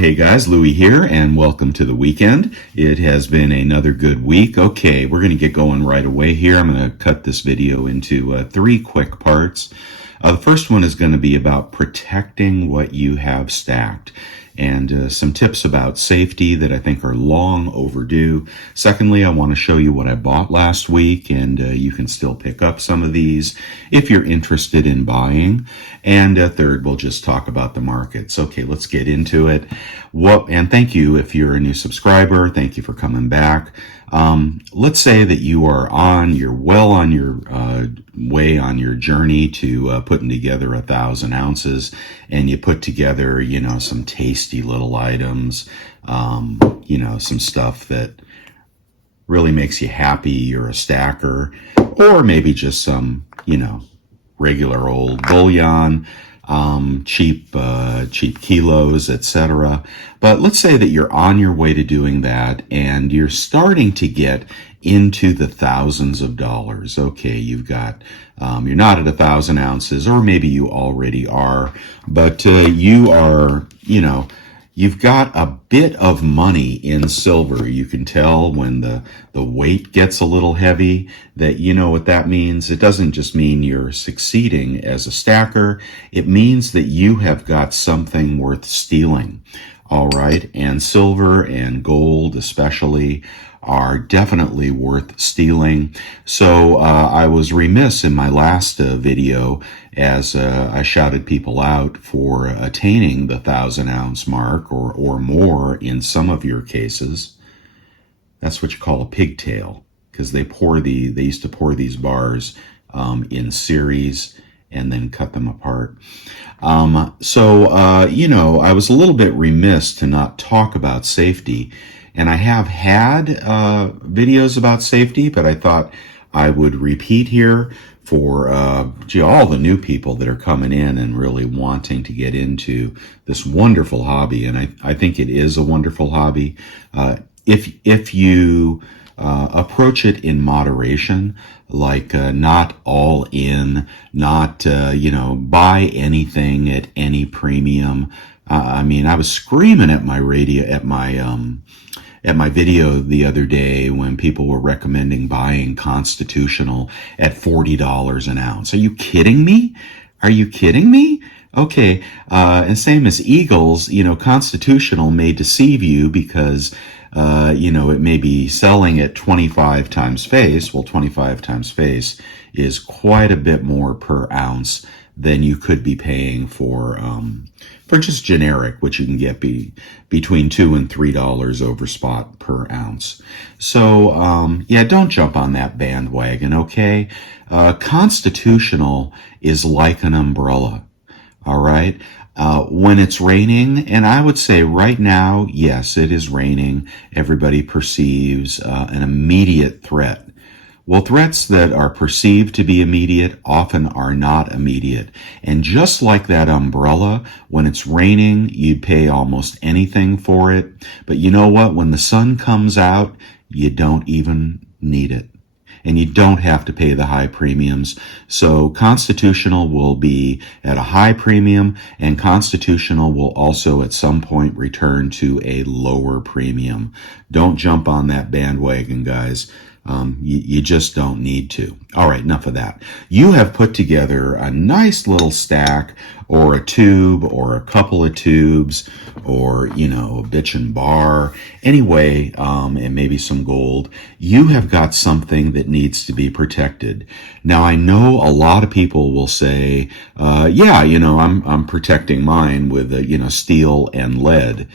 hey guys, Louie here, and welcome to the weekend. It has been another good week. Okay, we're going to get going right away here. I'm going to cut this video into 3 quick parts. The first one is going to be about protecting what you have stacked, and some tips about safety that I think are long overdue. Secondly, I want to show you what I bought last week, and you can still pick up some of these if you're interested in buying. And third, we'll just talk about the markets. Okay, let's get into it. And thank you if you're a new subscriber. Thank you for coming back. Let's say that you're well on your way on your journey to putting together 1,000 ounces, and you put together, some tasty little items, some stuff that really makes you happy. You're a stacker, or maybe just some, regular old bullion, cheap kilos, etc. But let's say that you're on your way to doing that, and you're starting to get into the thousands of dollars. Okay, you've got, you're not at 1,000 ounces, or maybe you already are, but you are, you've got a bit of money in silver. You can tell when the weight gets a little heavy that you know what that means. It doesn't just mean you're succeeding as a stacker. It means that you have got something worth stealing. All right. And silver and gold especially are definitely worth stealing. So I was remiss in my last video as I shouted people out for attaining the 1,000 ounce mark or more in some of your cases. That's what you call a pigtail, because they used to pour these bars in series and then cut them apart. I was a little bit remiss to not talk about safety. And I have had videos about safety, but I thought I would repeat here for all the new people that are coming in and really wanting to get into this wonderful hobby. And I think it is a wonderful hobby. If you approach it in moderation, like not all in, not buy anything at any premium. I was screaming at my radio, at my video the other day when people were recommending buying Constitutional at $40 an ounce. Are you kidding me? Are you kidding me? Okay, and same as Eagles, Constitutional may deceive you because, it may be selling at 25 times face. Well, 25 times face is quite a bit more per ounce than you could be paying for just generic, which you can get between $2 and $3 over spot per ounce. So, don't jump on that bandwagon, okay? Constitutional is like an umbrella, all right? When it's raining, and I would say right now, yes, it is raining, everybody perceives an immediate threat. Well, threats that are perceived to be immediate often are not immediate. And just like that umbrella, when it's raining, you'd pay almost anything for it. But you know what? When the sun comes out, you don't even need it. And you don't have to pay the high premiums. So Constitutional will be at a high premium, and Constitutional will also at some point return to a lower premium. Don't jump on that bandwagon, guys. You just don't need to. All right, enough of that. You have put together a nice little stack, or a tube, or a couple of tubes, or, a bitchin' bar. Anyway, and maybe some gold. You have got something that needs to be protected. Now, I know a lot of people will say, I'm protecting mine with, steel and lead.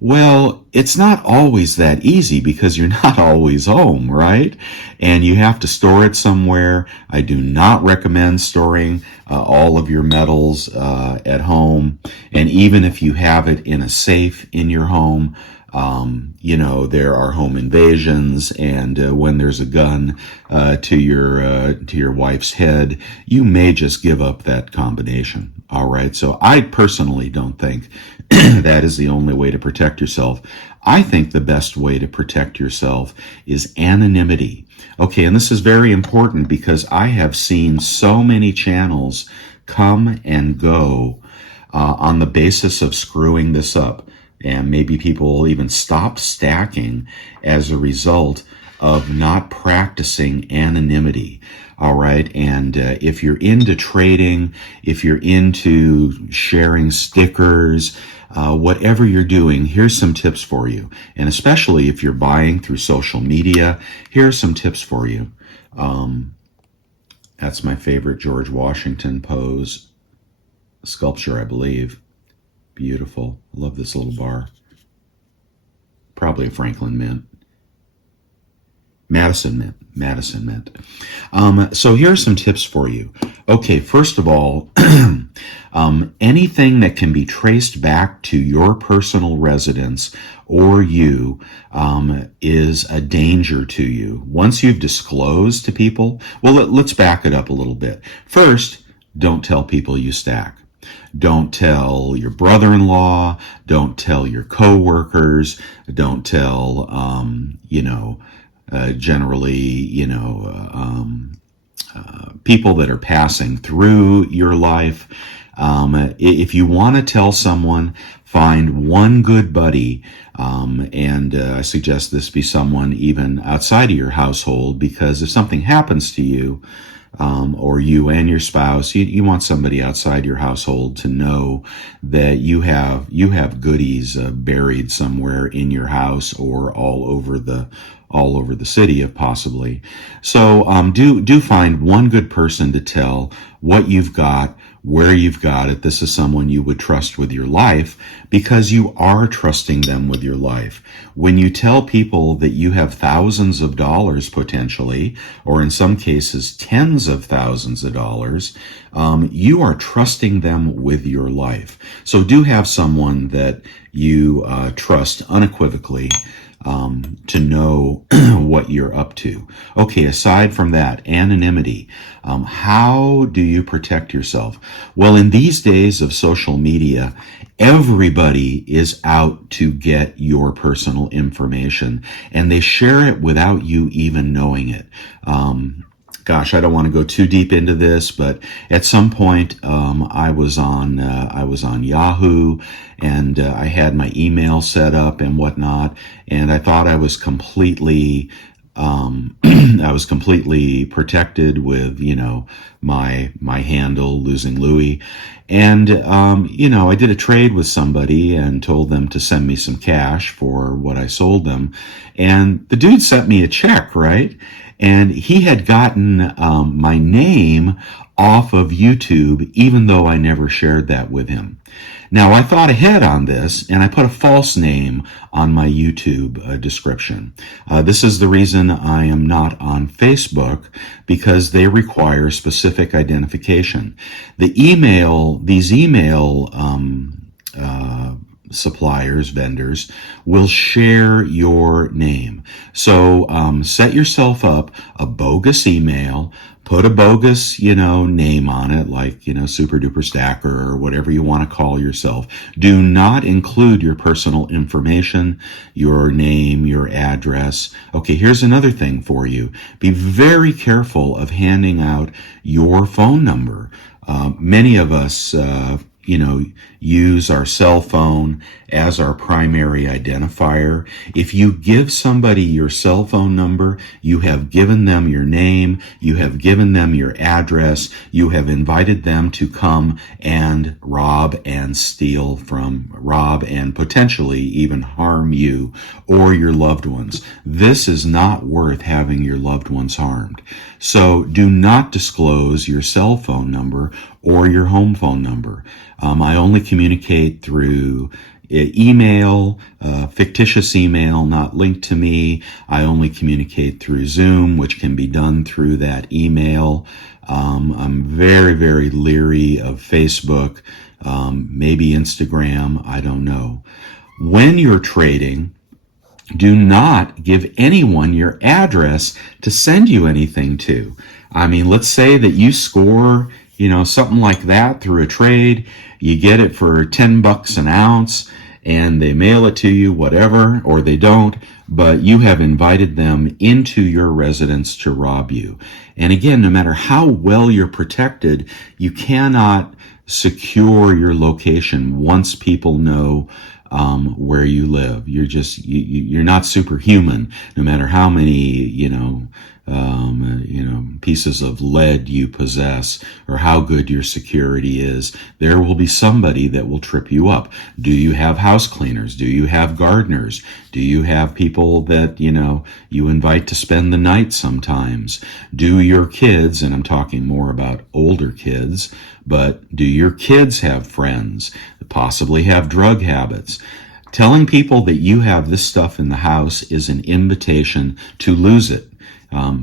Well, it's not always that easy because you're not always home, right? And you have to store it somewhere. I do not recommend storing all of your metals at home. And even if you have it in a safe in your home, there are home invasions, and when there's a gun to your wife's head, you may just give up that combination. All right. So I personally don't think that is the only way to protect yourself. I think the best way to protect yourself is anonymity. Okay. And this is very important because I have seen so many channels come and go on the basis of screwing this up. And maybe people even stopped stacking as a result of not practicing anonymity. All right. And if you're into trading, if you're into sharing stickers, whatever you're doing, here's some tips for you. And especially if you're buying through social media, here are some tips for you. That's my favorite George Washington pose sculpture, I believe. Beautiful. Love this little bar. Probably a Franklin Mint. Madison Mint. So here are some tips for you. Okay, first of all, anything that can be traced back to your personal residence or you is a danger to you. Once you've disclosed to people, well, let's back it up a little bit. First, don't tell people you stack. Don't tell your brother-in-law. Don't tell your coworkers. Don't tell, generally, people that are passing through your life. If you want to tell someone, find one good buddy, and I suggest this be someone even outside of your household, because if something happens to you, or you and your spouse, you want somebody outside your household to know that you have goodies buried somewhere in your house or all over the city, if possibly. So do find one good person to tell what you've got, where you've got it. This is someone you would trust with your life, because you are trusting them with your life. When you tell people that you have thousands of dollars potentially, or in some cases tens of thousands of dollars, you are trusting them with your life. So do have someone that you trust unequivocally to know what you're up to. Okay, aside from that, anonymity. How do you protect yourself? Well, in these days of social media, everybody is out to get your personal information, and they share it without you even knowing it. Gosh, I don't want to go too deep into this, but at some point, I was on Yahoo, and I had my email set up and whatnot, and I thought I was completely protected with, my handle, Losing Louie. And, I did a trade with somebody and told them to send me some cash for what I sold them. And the dude sent me a check, right? And he had gotten my name off of YouTube, even though I never shared that with him. Now, I thought ahead on this, and I put a false name on my YouTube description. This is the reason I am not on Facebook, because they require specific identification. These email suppliers, vendors, will share your name. So set yourself up a bogus email, put a bogus, name on it, like, Super Duper Stacker or whatever you want to call yourself. Do not include your personal information, your name, your address. Okay, here's another thing for you. Be very careful of handing out your phone number. Many of us, use our cell phone as our primary identifier. If you give somebody your cell phone number, you have given them your name, you have given them your address, you have invited them to come and rob and potentially even harm you or your loved ones. This is not worth having your loved ones harmed. So do not disclose your cell phone number or your home phone number. I only communicate through email, fictitious email not linked to me. I only communicate through Zoom, which can be done through that email. I'm very, very leery of Facebook, maybe Instagram, I don't know. When you're trading, do not give anyone your address to send you anything to. I mean, let's say that you score, something like that through a trade. You get it for $10 an ounce and they mail it to you, whatever, or they don't, but you have invited them into your residence to rob you. And again, no matter how well you're protected, you cannot secure your location once people know where you live. You're not superhuman, no matter how many, pieces of lead you possess or how good your security is. There will be somebody that will trip you up. Do you have house cleaners? Do you have gardeners? Do you have people that, you invite to spend the night sometimes? Do your kids, and I'm talking more about older kids, but do your kids have friends that possibly have drug habits? Telling people that you have this stuff in the house is an invitation to lose it.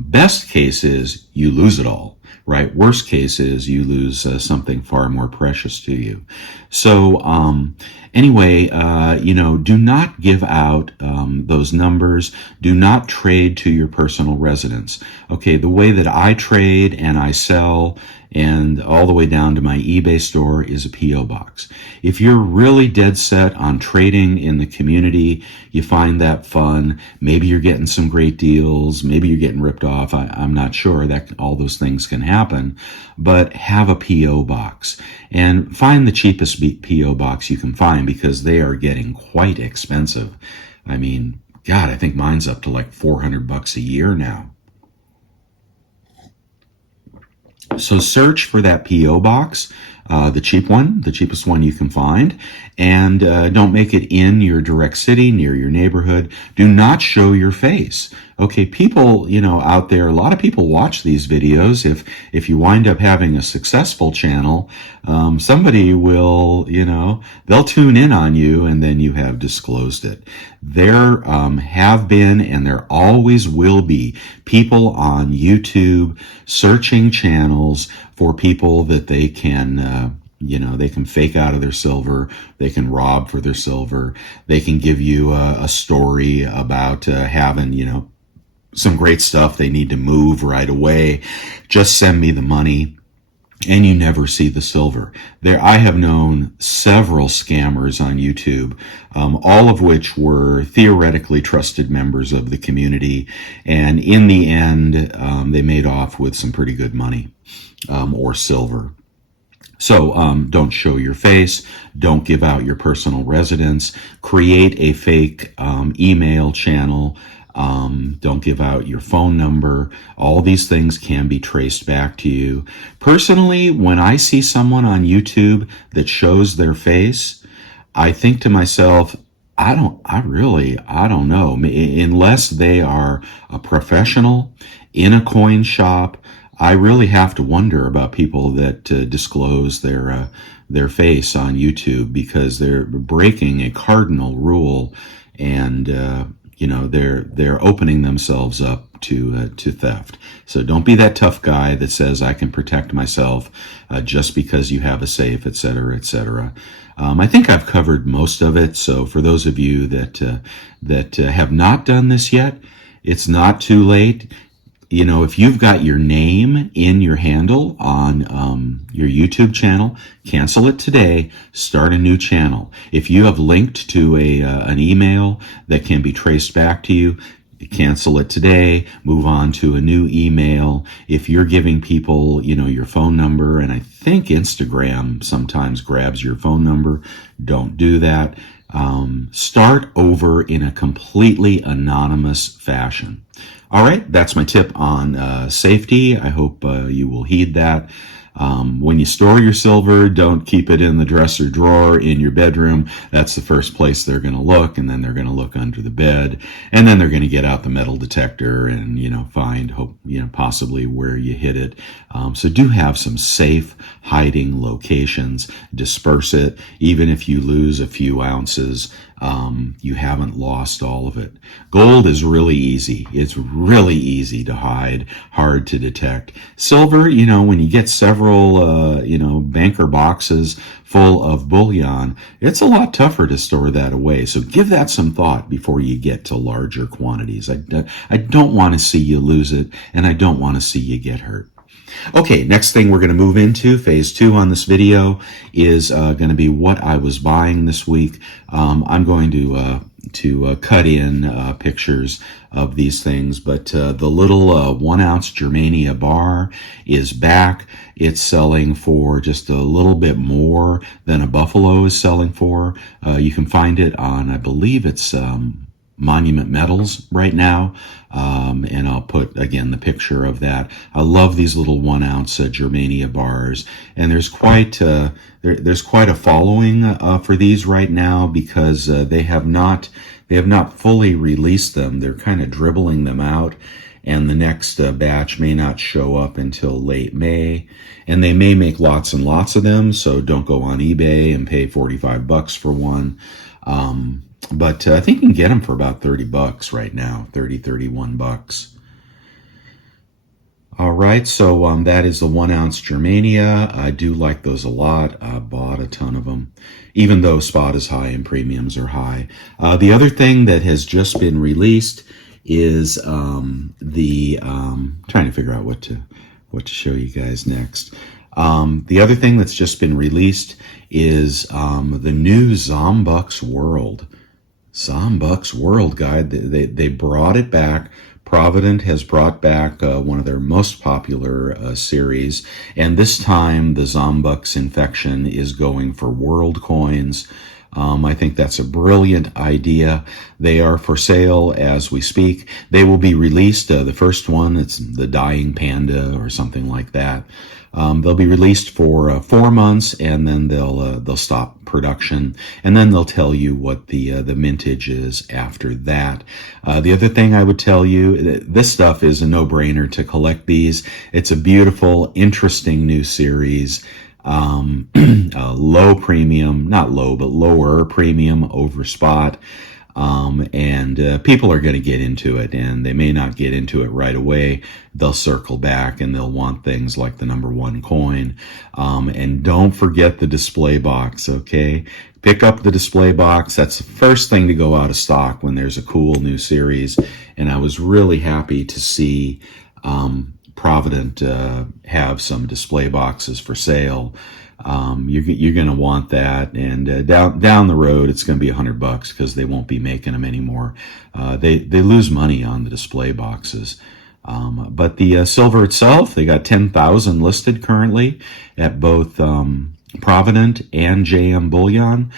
Best case is you lose it all, right? Worst case is you lose something far more precious to you. So anyway, do not give out those numbers. Do not trade to your personal residence. Okay, the way that I trade and I sell and all the way down to my eBay store is a P.O. box. If you're really dead set on trading in the community, you find that fun, maybe you're getting some great deals, maybe you're getting ripped off, I'm not sure, that all those things can happen, but have a P.O. box and find the cheapest P.O. box you can find, because they are getting quite expensive. I mean, God, I think mine's up to like $400 a year now. So search for that P.O. box, the cheapest one you can find, and don't make it in your direct city, near your neighborhood. Do not show your face. Okay, people, out there, a lot of people watch these videos. If you wind up having a successful channel, somebody will, they'll tune in on you, and then you have disclosed it. There have been, and there always will be, people on YouTube searching channels for people that they can they can fake out of their silver, they can rob for their silver, they can give you a story about having, some great stuff they need to move right away. Just send me the money. And you never see the silver. I have known several scammers on YouTube, all of which were theoretically trusted members of the community. And in the end, they made off with some pretty good money, or silver. So don't show your face. Don't give out your personal residence. Create a fake email channel. Don't give out your phone number. All these things can be traced back to you. Personally, when I see someone on YouTube that shows their face, I think to myself, I don't know. Unless they are a professional in a coin shop, I really have to wonder about people that disclose their face on YouTube, because they're breaking a cardinal rule, and they're opening themselves up to theft. So don't be that tough guy that says I can protect myself just because you have a safe, etc., etc. I think I've covered most of it. So for those of you that have not done this yet, it's not too late. If you've got your name in your handle on your YouTube channel, cancel it today, start a new channel. If you have linked to an email that can be traced back to you, cancel it today, move on to a new email. If you're giving people, your phone number, and I think Instagram sometimes grabs your phone number, don't do that. Start over in a completely anonymous fashion. All right, that's my tip on safety. I hope you will heed that. When you store your silver, don't keep it in the dresser drawer in your bedroom. That's the first place they're going to look, and then they're going to look under the bed, and then they're going to get out the metal detector and find possibly where you hid it. So do have some safe hiding locations. Disperse it. Even if you lose a few ounces, you haven't lost all of it. Gold is really easy. It's really easy to hide, hard to detect. Silver, when you get several, banker boxes full of bullion, it's a lot tougher to store that away. So give that some thought before you get to larger quantities. I don't want to see you lose it, and I don't want to see you get hurt. Okay, next thing we're going to move into, phase 2 on this video, is going to be what I was buying this week. I'm going to cut in pictures of these things. But the little 1 ounce Germania bar is back. It's selling for just a little bit more than a Buffalo is selling for. You can find it on, I believe it's Monument Metals right now, and I'll put again the picture of that. I love these little 1 ounce Germania bars, and there's quite a following for these right now, because they have not fully released them. They're kind of dribbling them out, and the next batch may not show up until late May, and they may make lots and lots of them. So don't go on eBay and pay $45 for one. But I think you can get them for about $30 right now, $31. All right, so that is the 1 ounce Germania. I do like those a lot. I bought a ton of them, even though spot is high and premiums are high. The other thing that has just been released is trying to figure out what to show you guys next. The other thing that's just been released is the new Zombucks World. Zombucks World Guide. They brought it back. Provident has brought back one of their most popular series, and this time the Zombucks infection is going for world coins. I think that's a brilliant idea. They are for sale as we speak. They will be released. The first one, it's the Dying Panda or something like that. They'll be released for 4 months, and then they'll stop production, and then they'll tell you what the mintage is after that. The other thing I would tell you, this stuff is a no-brainer to collect these. It's a beautiful, interesting new series. Low premium, not low, but lower premium over spot. And people are going to get into it, and they may not get into it right away. They'll circle back, and they'll want things like the #1 coin. And don't forget the display box, okay? Pick up the display box. That's the first thing to go out of stock when there's a cool new series. And I was really happy to see Provident have some display boxes for sale. You're going to want that, and down the road it's going to be $100 because they won't be making them anymore. They lose money on the display boxes. But the silver itself, they got 10,000 listed currently at both Provident and JM Bullion.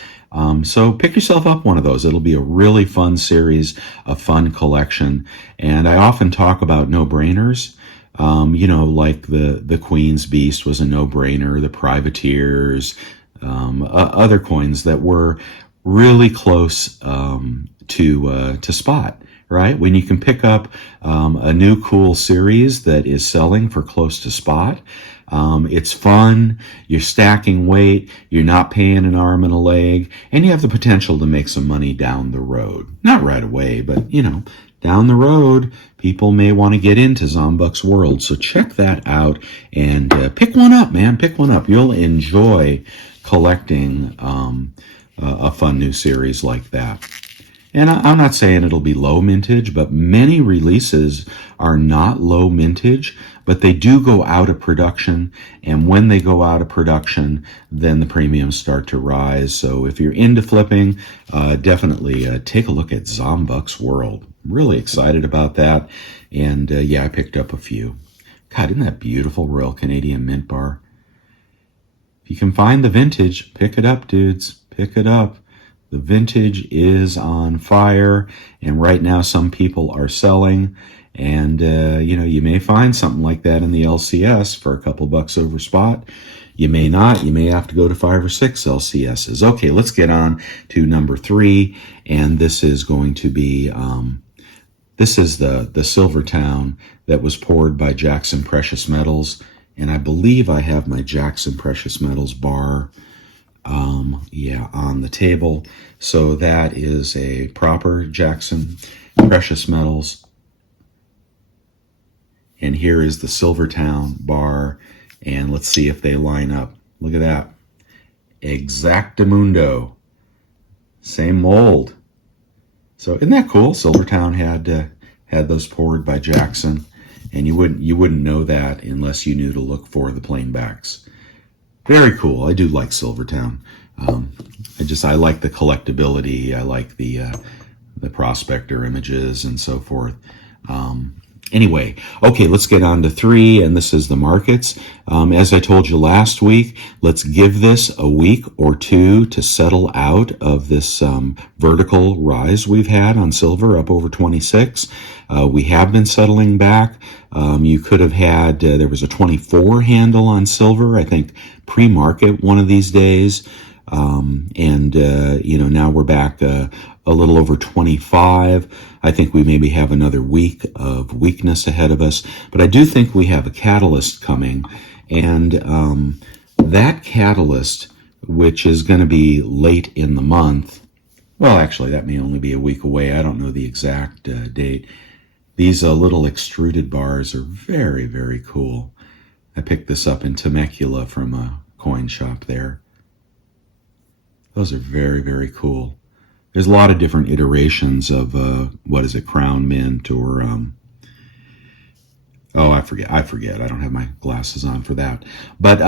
So pick yourself up one of those. It'll be a really fun series, a fun collection. And I often talk about no-brainers. Like the Queen's Beast was a no-brainer, the Privateers, other coins that were really close to spot, right? When you can pick up a new cool series that is selling for close to spot, it's fun, you're stacking weight, you're not paying an arm and a leg, and you have the potential to make some money down the road. Not right away, but, down the road, people may want to get into Zombucks World. So check that out and pick one up, man. Pick one up. You'll enjoy collecting a fun new series like that. And I'm not saying it'll be low mintage, but many releases are not low mintage, but they do go out of production. And when they go out of production, then the premiums start to rise. So if you're into flipping, definitely take a look at Zombucks World. Really excited about that. And I picked up a few. God, isn't that beautiful Royal Canadian Mint bar? If you can find the vintage, pick it up, dudes. Pick it up. The vintage is on fire, and right now some people are selling, and you may find something like that in the LCS for a couple bucks over spot. You may not. You may have to go to 5 or 6 LCSs. Okay, let's get on to number 3, and this is going to be this is the Silvertown that was poured by Jackson Precious Metals, and I believe I have my Jackson Precious Metals bar on the table. So that is a proper Jackson Precious Metals. And here is the Silvertown bar. And let's see if they line up. Look at that. Exactamundo. Same mold. So isn't that cool? Silvertown had those poured by Jackson. And you wouldn't know that unless you knew to look for the plain backs. Very cool. I do like Silvertown. I like the collectability. I like the the prospector images and so forth. Anyway, okay, let's get on to 3, and this is the markets. As I told you last week, let's give this a week or 2 to settle out of this vertical rise we've had on silver up over 26. We have been settling back. You could have had, there was a 24 handle on silver, I think, pre-market one of these days. Now we're back a little over 25. I think we maybe have another week of weakness ahead of us, but I do think we have a catalyst coming, and that catalyst, which is going to be late in the month, well, actually, that may only be a week away. I don't know the exact date. These little extruded bars are very, very cool. I picked this up in Temecula from a coin shop there. Those are very, very cool. There's a lot of different iterations of, Crown Mint or, I forget. I don't have my glasses on for that. But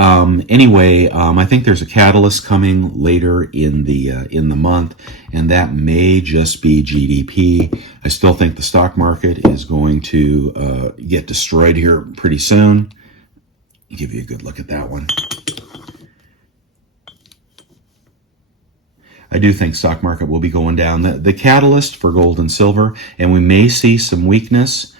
anyway, I think there's a catalyst coming later in the month, and that may just be GDP. I still think the stock market is going to get destroyed here pretty soon. I'll give you a good look at that one. I do think stock market will be going down. The catalyst for gold and silver, and we may see some weakness.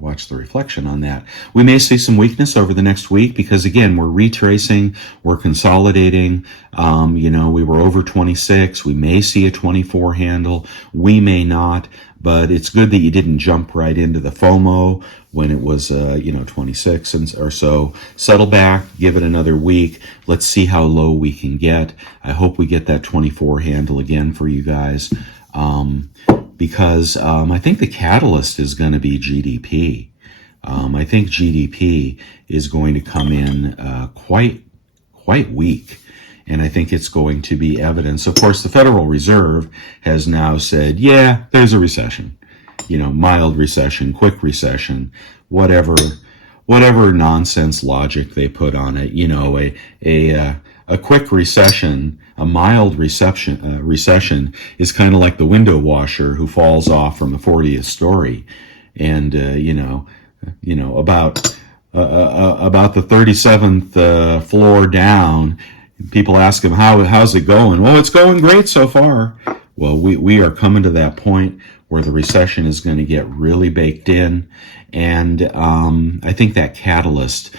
Watch the reflection on that. We may see some weakness over the next week because, again, we're retracing, we're consolidating. We were over 26. We may see a 24 handle. We may not, but it's good that you didn't jump right into the FOMO when it was, 26 or so. Settle back, give it another week. Let's see how low we can get. I hope we get that 24 handle again for you guys. Because I think the catalyst is going to be GDP. I think GDP is going to come in quite weak, and I think it's going to be evidence. Of course, the Federal Reserve has now said, yeah, there's a recession, mild recession, quick recession, whatever nonsense logic they put on it. A quick recession, a mild recession is kind of like the window washer who falls off from the 40th story, and about the 37th floor down. People ask him how's it going. Well, it's going great so far. Well, we are coming to that point where the recession is going to get really baked in, and I think that catalyst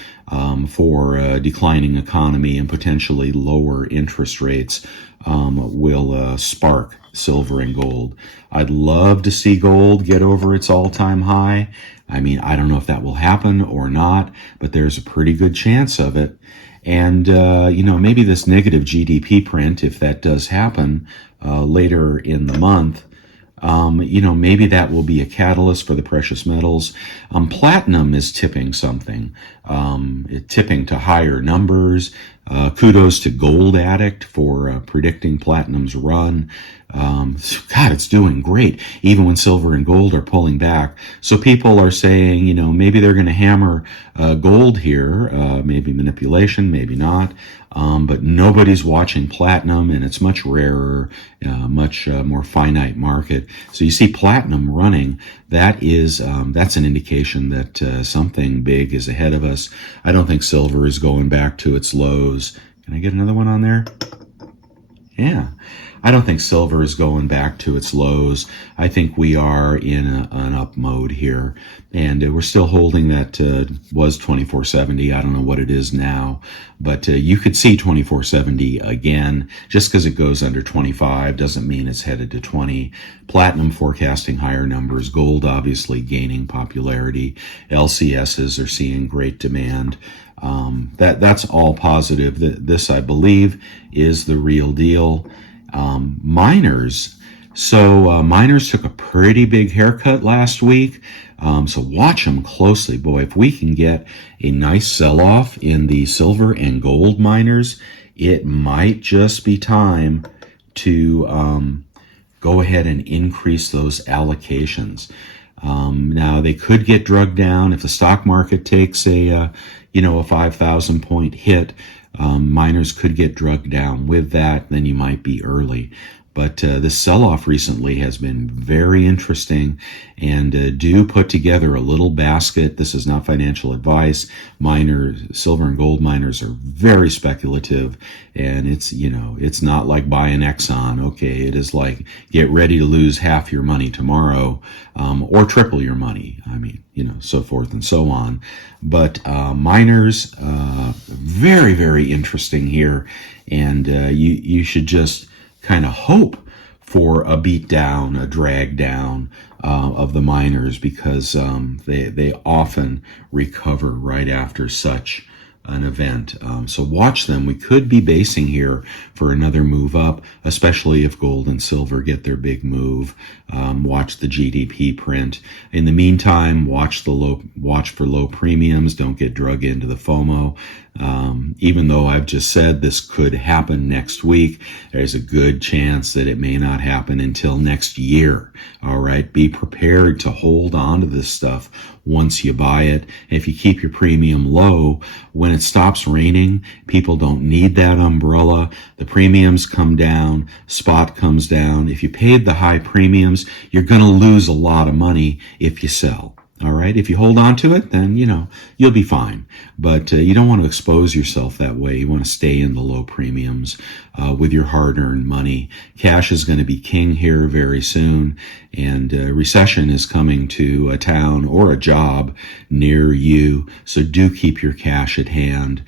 for a declining economy and potentially lower interest rates will spark silver and gold. I'd love to see gold get over its all-time high. I mean, I don't know if that will happen or not, but there's a pretty good chance of it. And, maybe this negative GDP print, if that does happen later in the month, maybe that will be a catalyst for the precious metals. Platinum is tipping something, tipping to higher numbers. Kudos to Gold Addict for predicting platinum's run. It's doing great, even when silver and gold are pulling back. So people are saying, maybe they're going to hammer gold here, maybe manipulation, maybe not. But nobody's watching platinum, and it's much rarer, much more finite market. So you see platinum running. That's an indication that something big is ahead of us. I don't think silver is going back to its lows. Can I get another one on there? Yeah. I don't think silver is going back to its lows. I think we are in an up mode here, and we're still holding that was 2470. I don't know what it is now, but you could see 2470 again. Just because it goes under 25 doesn't mean it's headed to 20. Platinum forecasting higher numbers. Gold obviously gaining popularity. LCSs are seeing great demand. That's all positive. This, I believe, is the real deal. Miners. So miners took a pretty big haircut last week. So watch them closely. Boy, if we can get a nice sell-off in the silver and gold miners, it might just be time to go ahead and increase those allocations. Now, they could get drugged down if the stock market takes a 5,000 point hit. Miners could get drugged down with that, then you might be early. But this sell-off recently has been very interesting, and do put together a little basket. This is not financial advice. Miners, silver and gold miners, are very speculative, and it's not like buying Exxon. Okay, it is like get ready to lose half your money tomorrow, or triple your money. I mean, so forth and so on. But miners, very, very interesting here, and you should just kind of hope for a beat down, a drag down of the miners, because they often recover right after such an event. So watch them. We could be basing here for another move up, especially if gold and silver get their big move. Watch the GDP print. In the meantime, watch for low premiums. Don't get drug into the FOMO. Even though I've just said this could happen next week, there's a good chance that it may not happen until next year. All right, be prepared to hold on to this stuff once you buy it. If you keep your premium low, when it stops raining, people don't need that umbrella. The premiums come down, spot comes down. If you paid the high premiums, you're going to lose a lot of money if you sell. All right. If you hold on to it, then, you'll be fine. But you don't want to expose yourself that way. You want to stay in the low premiums with your hard-earned money. Cash is going to be king here very soon. And recession is coming to a town or a job near you. So do keep your cash at hand.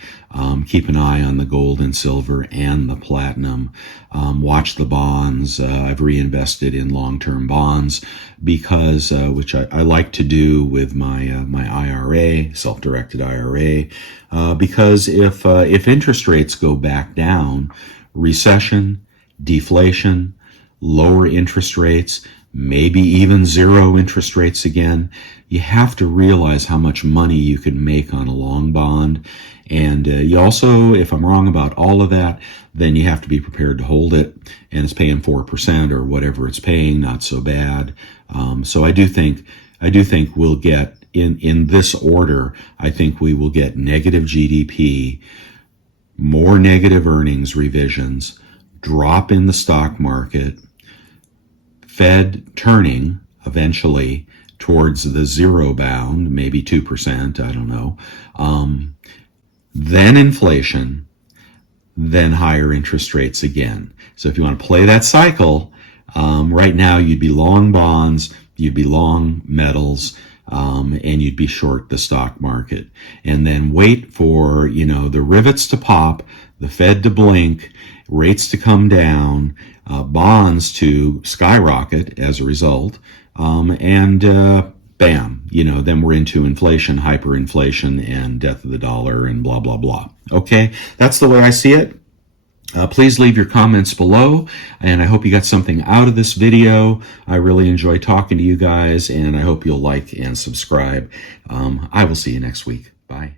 Keep an eye on the gold and silver and the platinum. Watch the bonds. I've reinvested in long-term bonds because, which I like to do with my IRA, self-directed IRA, because if interest rates go back down, recession, deflation, lower interest rates, maybe even zero interest rates again, you have to realize how much money you can make on a long bond. And you also, if I'm wrong about all of that, then you have to be prepared to hold it, and it's paying 4% or whatever it's paying, not so bad. So I do think we'll get in this order. I think we will get negative GDP, more negative earnings revisions, drop in the stock market, Fed turning eventually towards the zero bound, maybe 2%, I don't know. Then inflation, then higher interest rates again. So if you want to play that cycle, right now you'd be long bonds, you'd be long metals, and you'd be short the stock market. And then wait for, the rivets to pop, the Fed to blink, rates to come down, bonds to skyrocket as a result, and bam, then we're into inflation, hyperinflation, and death of the dollar, and blah, blah, blah. Okay, that's the way I see it. Please leave your comments below, and I hope you got something out of this video. I really enjoy talking to you guys, and I hope you'll like and subscribe. I will see you next week. Bye.